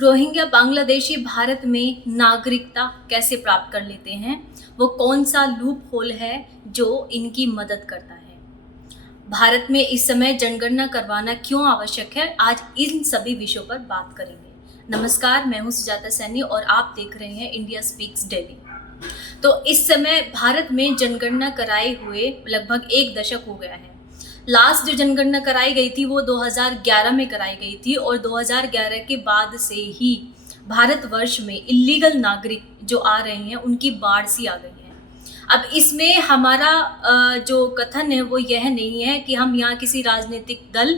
Rohingya Bangladeshi Bharat में नागरिकता कैसे प्राप्त कर लेते हैं, वो कौन सा लूप होल है जो इनकी मदद करता है। भारत में इस समय जनगणना करवाना क्यों आवश्यक है, आज इन सभी विषयों पर बात करेंगे। नमस्कार, मैं हूं सुजाता सैनी और आप देख रहे हैं इंडिया स्पीक्स डेली। तो इस समय भारत में जनगणना कराए हुए लगभग एक दशक हो गया है। लास्ट जो जनगणना कराई गई थी वो 2011 में कराई गई थी और 2011 के बाद से ही भारतवर्ष में इल्लीगल नागरिक जो आ रहे हैं उनकी बाढ़ सी आ गई है। अब इसमें हमारा जो कथन है वो यह नहीं है कि हम यहाँ किसी राजनीतिक दल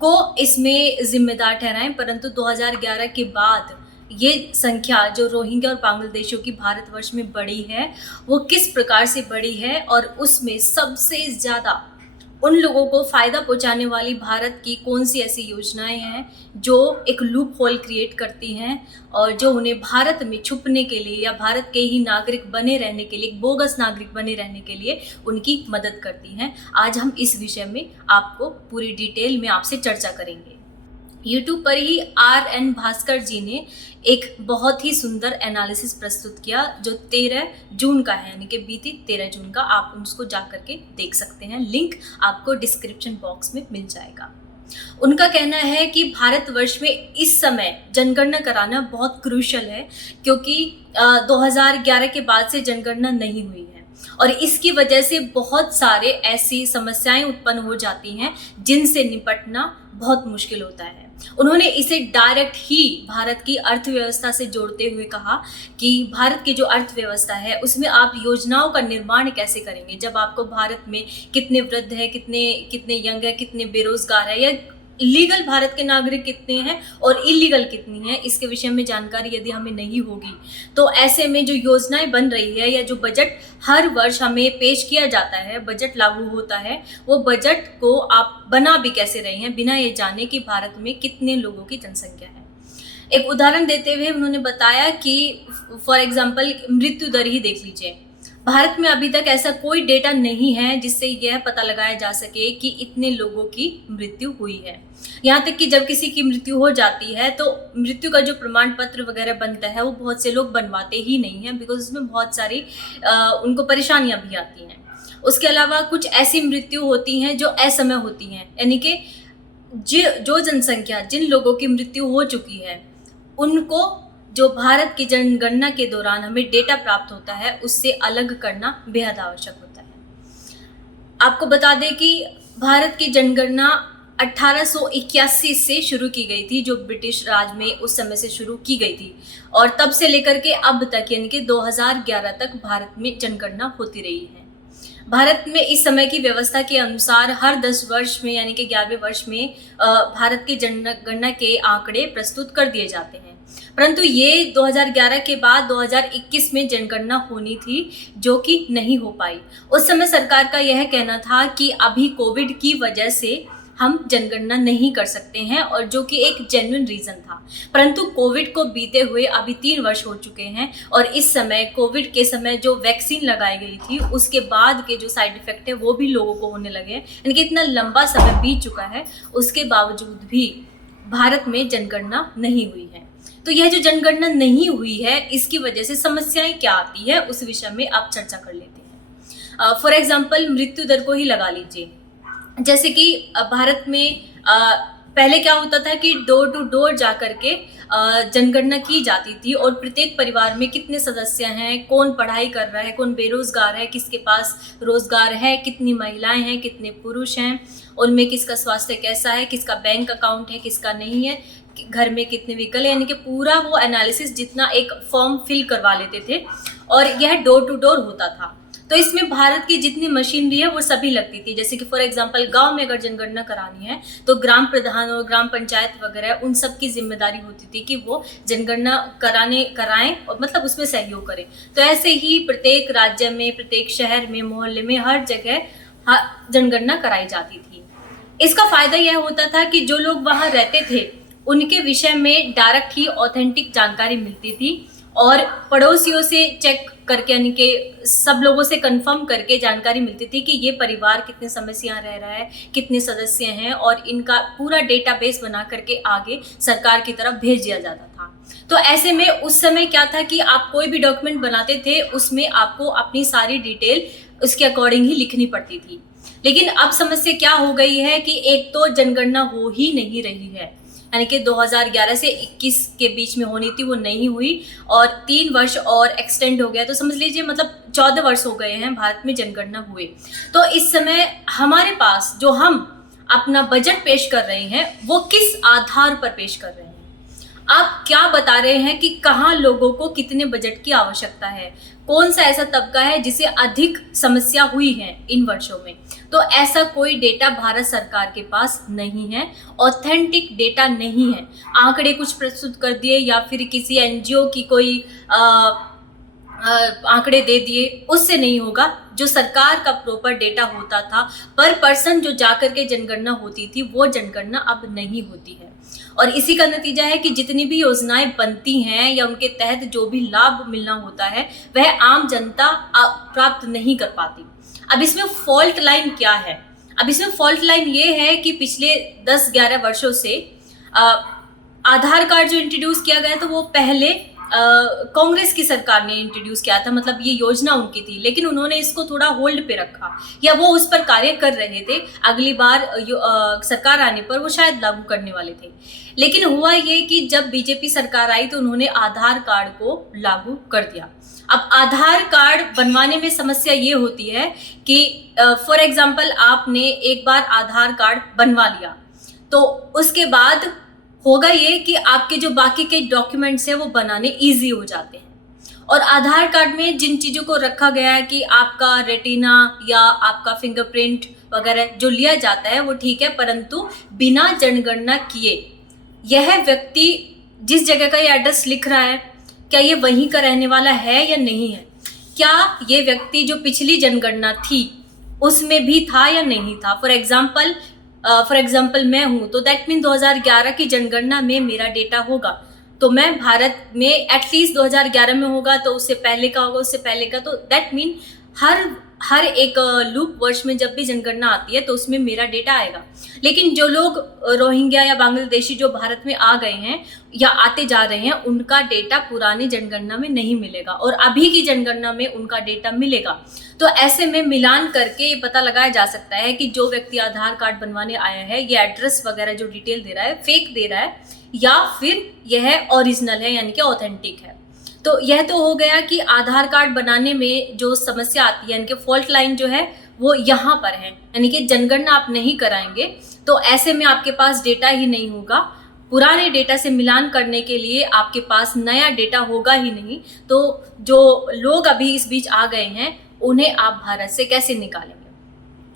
को इसमें जिम्मेदार ठहराएं, परंतु 2011 के बाद ये संख्या जो रोहिंग्या और बांग्लादेशियों की भारतवर्ष में बढ़ी है वो किस प्रकार से बढ़ी है और उसमें सबसे ज़्यादा उन लोगों को फ़ायदा पहुंचाने वाली भारत की कौन सी ऐसी योजनाएं हैं जो एक लूप होल क्रिएट करती हैं और जो उन्हें भारत में छुपने के लिए या भारत के ही नागरिक बने रहने के लिए, बोगस नागरिक बने रहने के लिए उनकी मदद करती हैं। आज हम इस विषय में आपको पूरी डिटेल में आपसे चर्चा करेंगे। यूट्यूब पर ही RN भास्कर जी ने एक बहुत ही सुंदर एनालिसिस प्रस्तुत किया जो 13 जून का है, यानी कि बीती 13 जून का। आप उसको जा करके देख सकते हैं, लिंक आपको डिस्क्रिप्शन बॉक्स में मिल जाएगा। उनका कहना है कि भारतवर्ष में इस समय जनगणना कराना बहुत क्रूशल है क्योंकि 2011 के बाद से जनगणना नहीं हुई है और इसकी वजह से बहुत सारे ऐसी समस्याएं उत्पन्न हो जाती हैं जिनसे निपटना बहुत मुश्किल होता है। उन्होंने इसे डायरेक्ट ही भारत की अर्थव्यवस्था से जोड़ते हुए कहा कि भारत की जो अर्थव्यवस्था है उसमें आप योजनाओं का निर्माण कैसे करेंगे जब आपको भारत में कितने वृद्ध है, कितने यंग है, कितने बेरोजगार है, या लीगल भारत के नागरिक कितने हैं और इलीगल कितनी हैं, इसके विषय में जानकारी यदि हमें नहीं होगी तो ऐसे में जो योजनाएं बन रही है या जो बजट हर वर्ष हमें पेश किया जाता है, बजट लागू होता है, वो बजट को आप बना भी कैसे रहे हैं बिना ये जाने कि भारत में कितने लोगों की जनसंख्या है। एक उदाहरण देते हुए उन्होंने बताया कि फॉर एग्जाम्पल मृत्यु दर ही देख लीजिए। भारत में अभी तक ऐसा कोई डेटा नहीं है जिससे यह पता लगाया जा सके कि इतने लोगों की मृत्यु हुई है। यहाँ तक कि जब किसी की मृत्यु हो जाती है तो मृत्यु का जो प्रमाण पत्र वगैरह बनता है वो बहुत से लोग बनवाते ही नहीं हैं, बिकॉज उसमें बहुत सारी उनको परेशानियां भी आती हैं। उसके अलावा कुछ ऐसी मृत्यु होती हैं जो असमय होती हैं, यानी कि जो जनसंख्या, जिन लोगों की मृत्यु हो चुकी है उनको जो भारत की जनगणना के दौरान हमें डेटा प्राप्त होता है उससे अलग करना बेहद आवश्यक होता है। आपको बता दें कि भारत की जनगणना 1881 से शुरू की गई थी, जो ब्रिटिश राज में उस समय से शुरू की गई थी और तब से लेकर के अब तक यानी कि 2011 तक भारत में जनगणना होती रही है। भारत में इस समय की व्यवस्था के अनुसार हर 10 वर्ष में यानी कि 11वें वर्ष में भारत की जनगणना के आंकड़े प्रस्तुत कर दिए जाते हैं, परंतु ये 2011 के बाद 2021 में जनगणना होनी थी जो कि नहीं हो पाई। उस समय सरकार का यह कहना था कि अभी कोविड की वजह से हम जनगणना नहीं कर सकते हैं, और जो कि एक जेन्युइन रीज़न था। परंतु कोविड को बीते हुए अभी 3 वर्ष हो चुके हैं और इस समय कोविड के समय जो वैक्सीन लगाई गई थी उसके बाद के जो साइड इफ़ेक्ट है वो भी लोगों को होने लगे हैं, यानी कि इतना लंबा समय बीत चुका है उसके बावजूद भी भारत में जनगणना नहीं हुई है। तो यह जो जनगणना नहीं हुई है इसकी वजह से समस्याएं क्या आती है उस विषय में आप चर्चा कर लेते हैं। फॉर एग्जाम्पल मृत्यु दर को ही लगा लीजिए। जैसे कि भारत में पहले क्या होता था कि डोर टू डोर जा करके जनगणना की जाती थी और प्रत्येक परिवार में कितने सदस्य हैं, कौन पढ़ाई कर रहा है, कौन बेरोजगार है, किसके पास रोजगार है, कितनी महिलाएं हैं, कितने पुरुष हैं, उनमें किसका स्वास्थ्य कैसा है, किसका बैंक अकाउंट है, किसका नहीं है, घर में कितने व्हीकल है, यानी कि पूरा वो एनालिसिस जितना एक फॉर्म फिल करवा लेते थे और यह डोर टू डोर होता था। तो इसमें भारत की जितनी मशीनरी है वो सभी लगती थी। जैसे कि फॉर एग्जांपल गांव में अगर जनगणना करानी है तो ग्राम प्रधान और ग्राम पंचायत वगैरह उन सब की जिम्मेदारी होती थी कि वो जनगणना कराएं और मतलब उसमें सहयोग करें। तो ऐसे ही प्रत्येक राज्य में, प्रत्येक शहर में, मोहल्ले में, हर जगह जनगणना कराई जाती थी। इसका फायदा यह होता था कि जो लोग वहाँ रहते थे उनके विषय में डायरेक्ट ही ऑथेंटिक जानकारी मिलती थी और पड़ोसियों से चेक करके, यानी कि सब लोगों से कंफर्म करके जानकारी मिलती थी कि ये परिवार कितने समय से यहाँ रह रहा है, कितने सदस्य हैं, और इनका पूरा डेटाबेस बना करके आगे सरकार की तरफ भेज दिया जाता था। तो ऐसे में उस समय क्या था कि आप कोई भी डॉक्यूमेंट बनाते थे उसमें आपको अपनी सारी डिटेल उसके अकॉर्डिंग ही लिखनी पड़ती थी। लेकिन अब समस्या क्या हो गई है कि एक तो जनगणना हो ही नहीं रही है, यानी कि 2011 से 21 के बीच में होनी थी, वो नहीं हुई, और 3 वर्ष और एक्सटेंड हो गया। तो समझ लीजिए मतलब 14 वर्ष हो गए हैं भारत में जनगणना हुए। तो इस समय हमारे पास जो हम अपना बजट पेश कर रहे हैं वो किस आधार पर पेश कर रहे हैं? आप क्या बता रहे हैं कि कहाँ लोगों को कितने बजट की आवश्यकता है, कौन सा ऐसा तबका है जिसे अधिक समस्या हुई है इन वर्षों में? तो ऐसा कोई डेटा भारत सरकार के पास नहीं है, ऑथेंटिक डेटा नहीं है। आंकड़े कुछ प्रस्तुत कर दिए या फिर किसी एनजीओ की कोई आंकड़े दे दिए, उससे नहीं होगा। जो सरकार का प्रॉपर डेटा होता था, पर पर्सन जो जाकर के जनगणना होती थी, वो जनगणना अब नहीं होती है। और इसी का नतीजा है कि जितनी भी योजनाएं बनती हैं या उनके तहत जो भी लाभ मिलना होता है वह आम जनता प्राप्त नहीं कर पाती। अब इसमें फॉल्ट लाइन क्या है? अब इसमें फॉल्ट लाइन ये है कि पिछले 10-11 वर्षों से आधार कार्ड जो इंट्रोड्यूस किया गया था वो पहले कांग्रेस की सरकार ने इंट्रोड्यूस किया था, मतलब ये योजना उनकी थी, लेकिन उन्होंने इसको थोड़ा होल्ड पे रखा, या वो उस पर कार्य कर रहे थे। अगली बार सरकार आने पर वो शायद लागू करने वाले थे। लेकिन हुआ ये कि जब बीजेपी सरकार आई तो उन्होंने आधार कार्ड को लागू कर दिया। अब आधार कार्ड बनवाने में समस्या ये होती है कि फॉर एग्जाम्पल आपने एक बार आधार कार्ड बनवा लिया, तो उसके बाद होगा ये कि आपके जो बाकी के डॉक्यूमेंट्स हैं वो बनाने इजी हो जाते हैं। और आधार कार्ड में जिन चीज़ों को रखा गया है कि आपका रेटिना या आपका फिंगरप्रिंट वगैरह जो लिया जाता है वो ठीक है, परंतु बिना जनगणना किए यह व्यक्ति जिस जगह का ये एड्रेस लिख रहा है, क्या ये वहीं का रहने वाला है या नहीं है? क्या ये व्यक्ति जो पिछली जनगणना थी उसमें भी था या नहीं था? फॉर एग्जाम्पल मैं हूँ, तो दैट मीन 2011 की जनगणना में मेरा डेटा होगा, तो मैं भारत में एटलीस्ट 2011 में होगा, तो उससे पहले का होगा, उससे पहले का, तो दैट मीन हर एक लूप वर्ष में जब भी जनगणना आती है तो उसमें मेरा डेटा आएगा। लेकिन जो लोग रोहिंग्या या बांग्लादेशी जो भारत में आ गए हैं या आते जा रहे हैं, उनका डेटा पुरानी जनगणना में नहीं मिलेगा और अभी की जनगणना में उनका डेटा मिलेगा। तो ऐसे में मिलान करके ये पता लगाया जा सकता है कि जो व्यक्ति आधार कार्ड बनवाने आया है, ये एड्रेस वगैरह जो डिटेल दे रहा है फेक दे रहा है या फिर यह ओरिजिनल है, यानी कि ऑथेंटिक है। तो यह तो हो गया कि आधार कार्ड बनाने में जो समस्या आती है, यानी कि फॉल्ट लाइन जो है वो यहाँ पर है, यानी कि जनगणना आप नहीं कराएंगे तो ऐसे में आपके पास डेटा ही नहीं होगा। पुराने डेटा से मिलान करने के लिए आपके पास नया डेटा होगा ही नहीं। तो जो लोग अभी इस बीच आ गए हैं उन्हें आप भारत से कैसे निकालेंगे?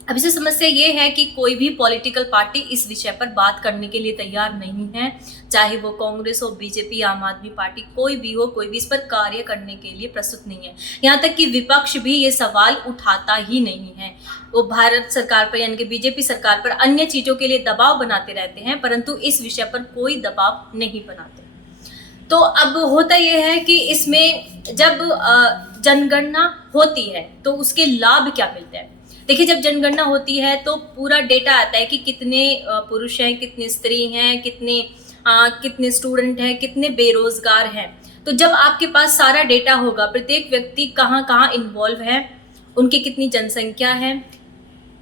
अब इसमें समस्या ये है कि कोई भी पॉलिटिकल पार्टी इस विषय पर बात करने के लिए तैयार नहीं है, चाहे वो कांग्रेस हो, बीजेपी, आम आदमी पार्टी, कोई भी हो, कोई भी इस पर कार्य करने के लिए प्रस्तुत नहीं है। यहाँ तक कि विपक्ष भी ये सवाल उठाता ही नहीं है। वो भारत सरकार पर यानी कि बीजेपी सरकार पर अन्य चीज़ों के लिए दबाव बनाते रहते हैं, परंतु इस विषय पर कोई दबाव नहीं बनाते। तो अब होता यह है कि इसमें जब जनगणना होती है तो उसके लाभ क्या मिलते हैं? देखिए, जब जनगणना होती है तो पूरा डेटा आता है कि कितने पुरुष हैं, कितनी स्त्री हैं, कितने स्टूडेंट हैं, कितने बेरोजगार हैं। तो जब आपके पास सारा डेटा होगा, प्रत्येक व्यक्ति कहाँ कहाँ इन्वॉल्व है, उनकी कितनी जनसंख्या है,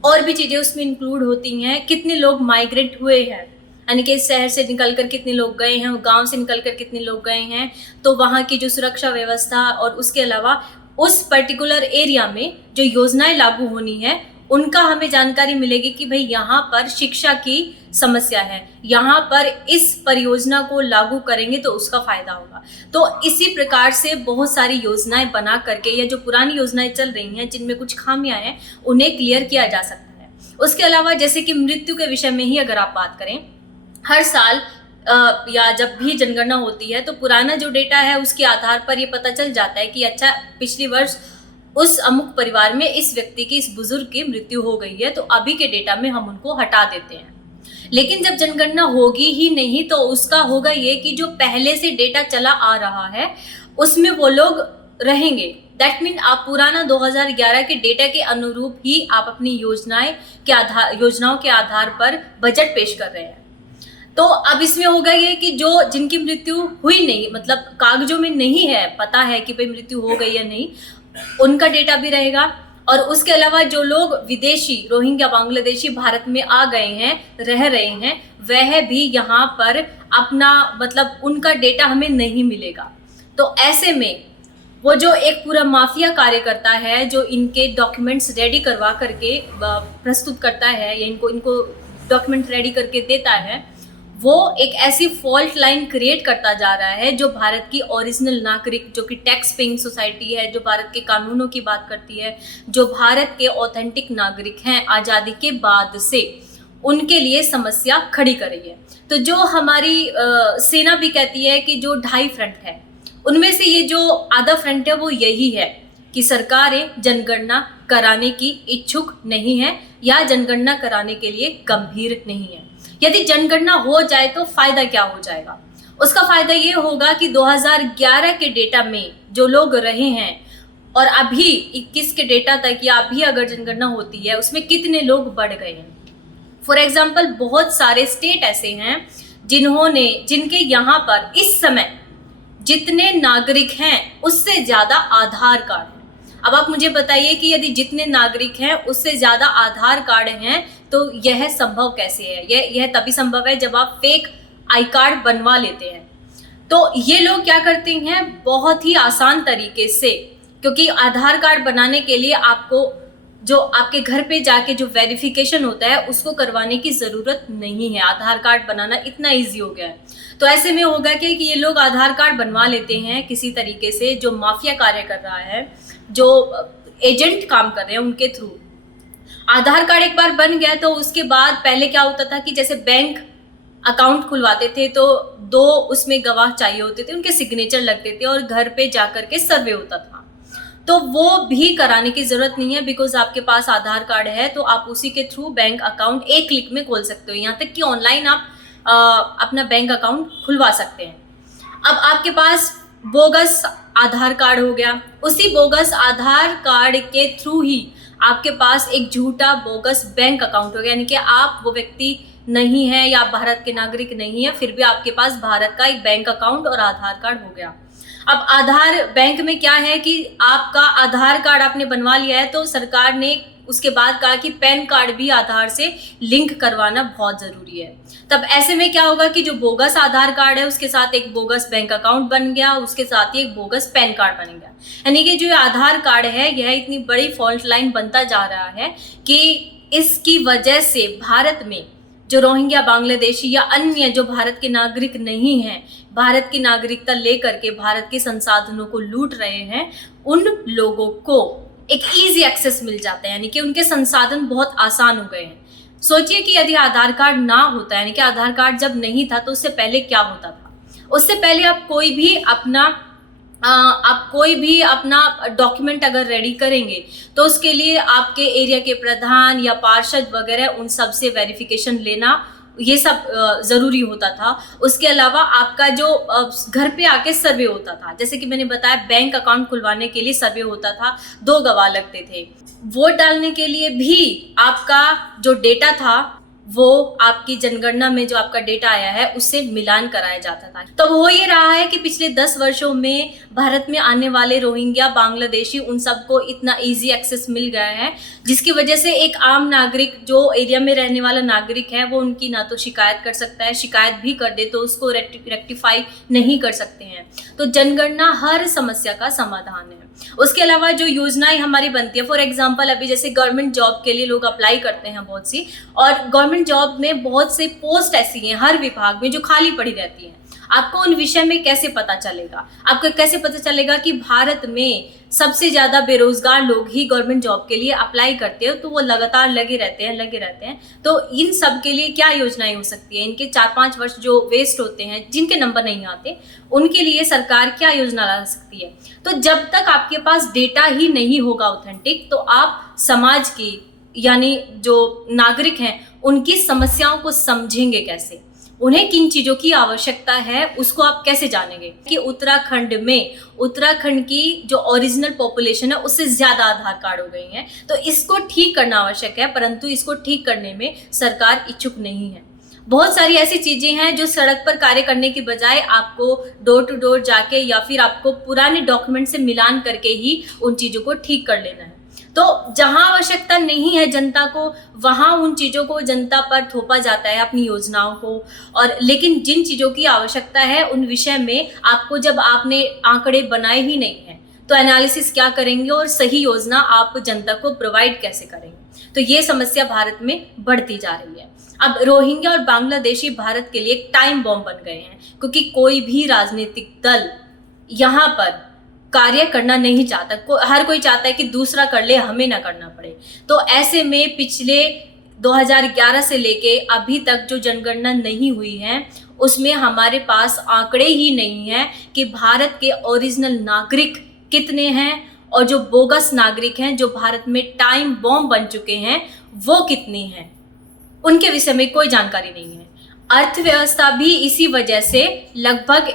और भी चीज़ें उसमें इंक्लूड होती हैं, कितने लोग माइग्रेट हुए हैं, यानी कि शहर से निकलकर कितने लोग गए हैं, गांव से निकलकर कितने लोग गए हैं, तो वहाँ की जो सुरक्षा व्यवस्था और उसके अलावा उस पर्टिकुलर एरिया में जो योजनाएं लागू होनी है उनका हमें जानकारी मिलेगी कि भाई यहाँ पर शिक्षा की समस्या है, यहाँ पर इस परियोजना को लागू करेंगे तो उसका फायदा होगा। तो इसी प्रकार से बहुत सारी योजनाएं बना करके या जो पुरानी योजनाएं चल रही हैं जिनमें कुछ खामियां हैं उन्हें क्लियर किया जा सकता है। उसके अलावा जैसे कि मृत्यु के विषय में ही अगर आप बात करें, हर साल या जब भी जनगणना होती है तो पुराना जो डेटा है उसके आधार पर ये पता चल जाता है कि अच्छा, पिछले वर्ष उस अमुक परिवार में इस व्यक्ति की, इस बुजुर्ग की मृत्यु हो गई है, तो अभी के डेटा में हम उनको हटा देते हैं। लेकिन जब जनगणना होगी ही नहीं तो उसका होगा ये कि जो पहले से डेटा चला आ रहा है उसमें वो लोग रहेंगे, दैट मीन आप पुराना 2011 के डेटा के अनुरूप ही आप अपनी योजनाओं के आधार पर बजट पेश कर रहे हैं। तो अब इसमें होगा ये कि जो जिनकी मृत्यु हुई नहीं, मतलब कागजों में नहीं है, पता है कि भाई मृत्यु हो गई या नहीं, उनका डेटा भी रहेगा। और उसके अलावा जो लोग विदेशी रोहिंग्या बांग्लादेशी भारत में आ गए हैं, रह रहे हैं, वह भी यहाँ पर अपना मतलब उनका डेटा हमें नहीं मिलेगा। तो ऐसे में वो जो एक पूरा माफिया कार्य करता है, जो इनके डॉक्यूमेंट्स रेडी करवा करके प्रस्तुत करता है या इनको डॉक्यूमेंट रेडी करके देता है, वो एक ऐसी फॉल्ट लाइन क्रिएट करता जा रहा है जो भारत की ओरिजिनल नागरिक, जो कि टैक्स पेइंग सोसाइटी है, जो भारत के कानूनों की बात करती है, जो भारत के ऑथेंटिक नागरिक हैं आज़ादी के बाद से, उनके लिए समस्या खड़ी कर रही है। तो जो हमारी सेना भी कहती है कि जो 2.5 फ्रंट है, उनमें से ये जो आधा फ्रंट है वो यही है कि सरकारें जनगणना कराने की इच्छुक नहीं है या जनगणना कराने के लिए गंभीर नहीं है। यदि जनगणना हो जाए तो फायदा क्या हो जाएगा? उसका फायदा ये होगा कि 2011 के डेटा में जो लोग रहे हैं और अभी 21 के डेटा तक या अभी अगर जनगणना होती है उसमें कितने लोग बढ़ गए हैं। फॉर एग्जाम्पल, बहुत सारे स्टेट ऐसे हैं जिनके यहाँ पर इस समय जितने नागरिक हैं उससे ज्यादा आधार कार्ड है। अब आप मुझे बताइए कि यदि जितने नागरिक हैं उससे ज्यादा आधार कार्ड हैं तो यह संभव कैसे है? यह तभी संभव है जब आप फेक आई कार्ड बनवा लेते हैं। तो ये लोग क्या करते हैं, बहुत ही आसान तरीके से, क्योंकि आधार कार्ड बनाने के लिए आपको जो आपके घर पे जाके जो वेरिफिकेशन होता है उसको करवाने की ज़रूरत नहीं है। आधार कार्ड बनाना इतना इजी हो गया है। तो ऐसे में होगा कि ये लोग आधार कार्ड बनवा लेते हैं किसी तरीके से, जो माफिया कार्य कर रहा है, जो एजेंट काम कर रहे हैं उनके थ्रू। आधार कार्ड एक बार बन गया तो उसके बाद पहले क्या होता था कि जैसे बैंक अकाउंट खुलवाते थे तो 2 उसमें गवाह चाहिए होते थे, उनके सिग्नेचर लगते थे और घर पे जाकर के सर्वे होता था। तो वो भी कराने की जरूरत नहीं है, बिकॉज आपके पास आधार कार्ड है तो आप उसी के थ्रू बैंक अकाउंट एक क्लिक में खोल सकते हो। यहाँ तक कि ऑनलाइन आप अपना बैंक अकाउंट खुलवा सकते हैं। अब आपके पास बोगस आधार कार्ड हो गया, उसी बोगस आधार कार्ड के थ्रू ही आपके पास एक झूठा बोगस बैंक अकाउंट हो गया, यानी कि आप वो व्यक्ति नहीं है या आप भारत के नागरिक नहीं है, फिर भी आपके पास भारत का एक बैंक अकाउंट और आधार कार्ड हो गया। अब आधार बैंक में क्या है कि आपका आधार कार्ड आपने बनवा लिया है तो सरकार ने उसके बाद कहा कि पैन कार्ड भी आधार से लिंक करवाना बहुत जरूरी है। तब ऐसे में क्या होगा कि जो बोगस आधार कार्ड है उसके साथ एक बोगस बैंक अकाउंट बन गया, उसके साथ ही एक बोगस पैन कार्ड बन गया। यानी कि जो आधार कार्ड है यह इतनी बड़ी फॉल्ट लाइन बनता जा रहा है कि इसकी वजह से भारत में जो रोहिंग्या बांग्लादेशी या अन्य जो भारत के नागरिक नहीं हैं, भारत की नागरिकता लेकर के भारत के संसाधनों को लूट रहे हैं, उन लोगों को एक इजी एक्सेस मिल जाता है, यानी कि उनके संसाधन बहुत आसान हो गए हैं। सोचिए कि यदि आधार कार्ड ना होता, यानी कि आधार कार्ड जब नहीं था तो उससे पहले क्या होता था। उससे पहले आप कोई भी अपना डॉक्यूमेंट अगर रेडी करेंगे तो उसके लिए आपके एरिया के प्रधान या पार्षद वगैरह उन सब से वेरिफिकेशन लेना ये सब ज़रूरी होता था। उसके अलावा आपका जो घर पे आके सर्वे होता था, जैसे कि मैंने बताया बैंक अकाउंट खुलवाने के लिए सर्वे होता था, 2 गवाह लगते थे। वोट डालने के लिए भी आपका जो डेटा था वो आपकी जनगणना में जो आपका डेटा आया है उससे मिलान कराया जाता था। तो हो ये रहा है कि पिछले 10 वर्षों में भारत में आने वाले रोहिंग्या बांग्लादेशी उन सबको इतना इजी एक्सेस मिल गया है, जिसकी वजह से एक आम नागरिक जो एरिया में रहने वाला नागरिक है वो उनकी ना तो शिकायत कर सकता है, शिकायत भी कर दे तो उसको रेक्टिफाई नहीं कर सकते हैं। तो जनगणना हर समस्या का समाधान है। उसके अलावा जो योजनाएं हमारी बनती है, फॉर एग्जांपल अभी जैसे गवर्नमेंट जॉब के लिए लोग अप्लाई करते हैं बहुत सी, और गवर्नमेंट जॉब में बहुत से पोस्ट ऐसी हैं हर विभाग में जो खाली पड़ी रहती हैं। आपको उन विषय में कैसे पता चलेगा? आपको कैसे पता चलेगा कि भारत में सबसे ज्यादा बेरोजगार लोग ही गवर्नमेंट जॉब के लिए अप्लाई करते हो, तो वो लगातार लगे रहते हैं। तो इन सब के लिए क्या योजनाएं हो सकती है? इनके 4-5 वर्ष जो वेस्ट होते हैं, जिनके नंबर नहीं आते, उनके लिए सरकार क्या योजना ला सकती है? तो जब तक आपके पास डेटा ही नहीं होगा ऑथेंटिक, तो आप समाज की यानी जो नागरिक हैं उनकी समस्याओं को समझेंगे कैसे? उन्हें किन चीज़ों की आवश्यकता है उसको आप कैसे जानेंगे कि उत्तराखंड की जो ओरिजिनल पॉपुलेशन है उससे ज़्यादा आधार कार्ड हो गई हैं। तो इसको ठीक करना आवश्यक है, परंतु इसको ठीक करने में सरकार इच्छुक नहीं है। बहुत सारी ऐसी चीज़ें हैं जो सड़क पर कार्य करने की बजाय आपको डोर टू डोर जाके या फिर आपको पुराने डॉक्यूमेंट से मिलान करके ही उन चीज़ों को ठीक कर लेना है। तो जहां आवश्यकता नहीं है जनता को, वहां उन चीज़ों को जनता पर थोपा जाता है अपनी योजनाओं को। और लेकिन जिन चीज़ों की आवश्यकता है उन विषय में आपको, जब आपने आंकड़े बनाए ही नहीं हैं, तो एनालिसिस क्या करेंगे और सही योजना आप जनता को प्रोवाइड कैसे करेंगे। तो ये समस्या भारत में बढ़ती जा रही है। अब रोहिंग्या और बांग्लादेशी भारत के लिए एक टाइम बॉम्ब बन गए हैं, क्योंकि कोई भी राजनीतिक दल यहाँ पर कार्य करना नहीं चाहता। हर कोई चाहता है कि दूसरा कर ले, हमें ना करना पड़े। तो ऐसे में पिछले 2011 से लेके अभी तक जो जनगणना नहीं हुई है उसमें हमारे पास आंकड़े ही नहीं हैं कि भारत के ओरिजिनल नागरिक कितने हैं और जो बोगस नागरिक हैं, जो भारत में टाइम बॉम्ब बन चुके हैं, वो कितने हैं। उनके विषय में कोई जानकारी नहीं है। अर्थव्यवस्था भी इसी वजह से लगभग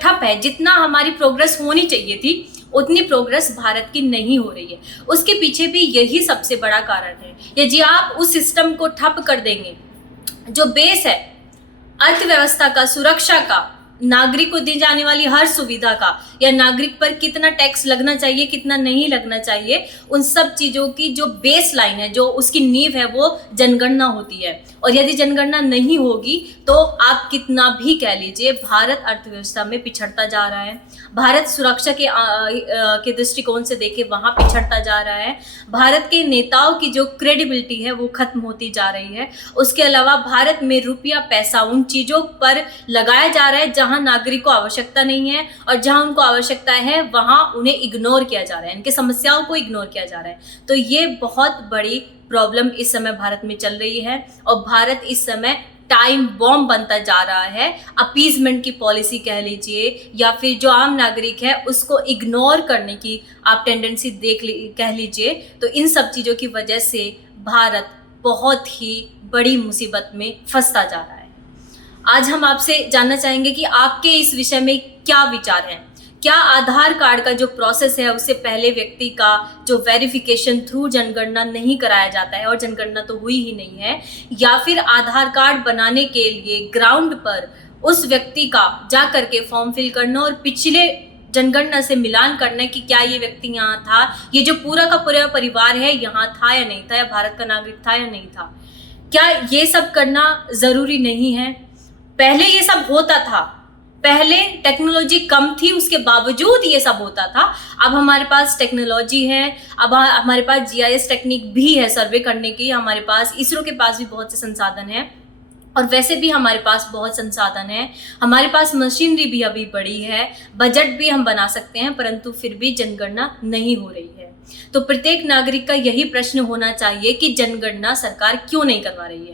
ठप है। जितना हमारी प्रोग्रेस होनी चाहिए थी उतनी प्रोग्रेस भारत की नहीं हो रही है। उसके पीछे भी यही सबसे बड़ा कारण है। यदि आप उस सिस्टम को ठप कर देंगे जो बेस है अर्थव्यवस्था का, सुरक्षा का, नागरिक को दी जाने वाली हर सुविधा का, या नागरिक पर कितना टैक्स लगना चाहिए, कितना नहीं लगना चाहिए, उन सब चीज़ों की जो बेस लाइन है, जो उसकी नींव है, वो जनगणना होती है। और यदि जनगणना नहीं होगी तो आप कितना भी कह लीजिए, भारत अर्थव्यवस्था में पिछड़ता जा रहा है। भारत सुरक्षा के दृष्टिकोण से देखे वहाँ पिछड़ता जा रहा है। भारत के नेताओं की जो क्रेडिबिलिटी है वो खत्म होती जा रही है। उसके अलावा भारत में रुपया पैसा उन चीज़ों पर लगाया जा रहा है जहाँ नागरिक को आवश्यकता नहीं है, और जहाँ उनको आवश्यकता है वहाँ उन्हें इग्नोर किया जा रहा है, इनकी समस्याओं को इग्नोर किया जा रहा है। तो ये बहुत बड़ी प्रॉब्लम इस समय भारत में चल रही है और भारत इस समय टाइम बॉम्ब बनता जा रहा है। अपीजमेंट की पॉलिसी कह लीजिए, या फिर जो आम नागरिक है उसको इग्नोर करने की आप टेंडेंसी कह लीजिए। तो इन सब चीज़ों की वजह से भारत बहुत ही बड़ी मुसीबत में फंसता जा रहा है। आज हम आपसे जानना चाहेंगे कि आपके इस विषय में क्या विचार हैं। क्या आधार कार्ड का जो प्रोसेस है उससे पहले व्यक्ति का जो वेरिफिकेशन थ्रू जनगणना नहीं कराया जाता है, और जनगणना तो हुई ही नहीं है, या फिर आधार कार्ड बनाने के लिए ग्राउंड पर उस व्यक्ति का जा करके फॉर्म फिल करना और पिछले जनगणना से मिलान करना कि क्या ये व्यक्ति यहाँ था, ये जो पूरा का पूरा परिवार है यहाँ था या नहीं था, या भारत का नागरिक था या नहीं था। क्या ये सब करना ज़रूरी नहीं है? पहले ये सब होता था, पहले टेक्नोलॉजी कम थी, उसके बावजूद ये सब होता था। अब हमारे पास टेक्नोलॉजी है, अब हमारे पास जीआईएस टेक्निक भी है सर्वे करने की, हमारे पास इसरो के पास भी बहुत से संसाधन हैं, और वैसे भी हमारे पास बहुत संसाधन है। हमारे पास मशीनरी भी अभी बड़ी है, बजट भी हम बना सकते हैं, परंतु फिर भी जनगणना नहीं हो रही है। तो प्रत्येक नागरिक का यही प्रश्न होना चाहिए कि जनगणना सरकार क्यों नहीं करवा रही है।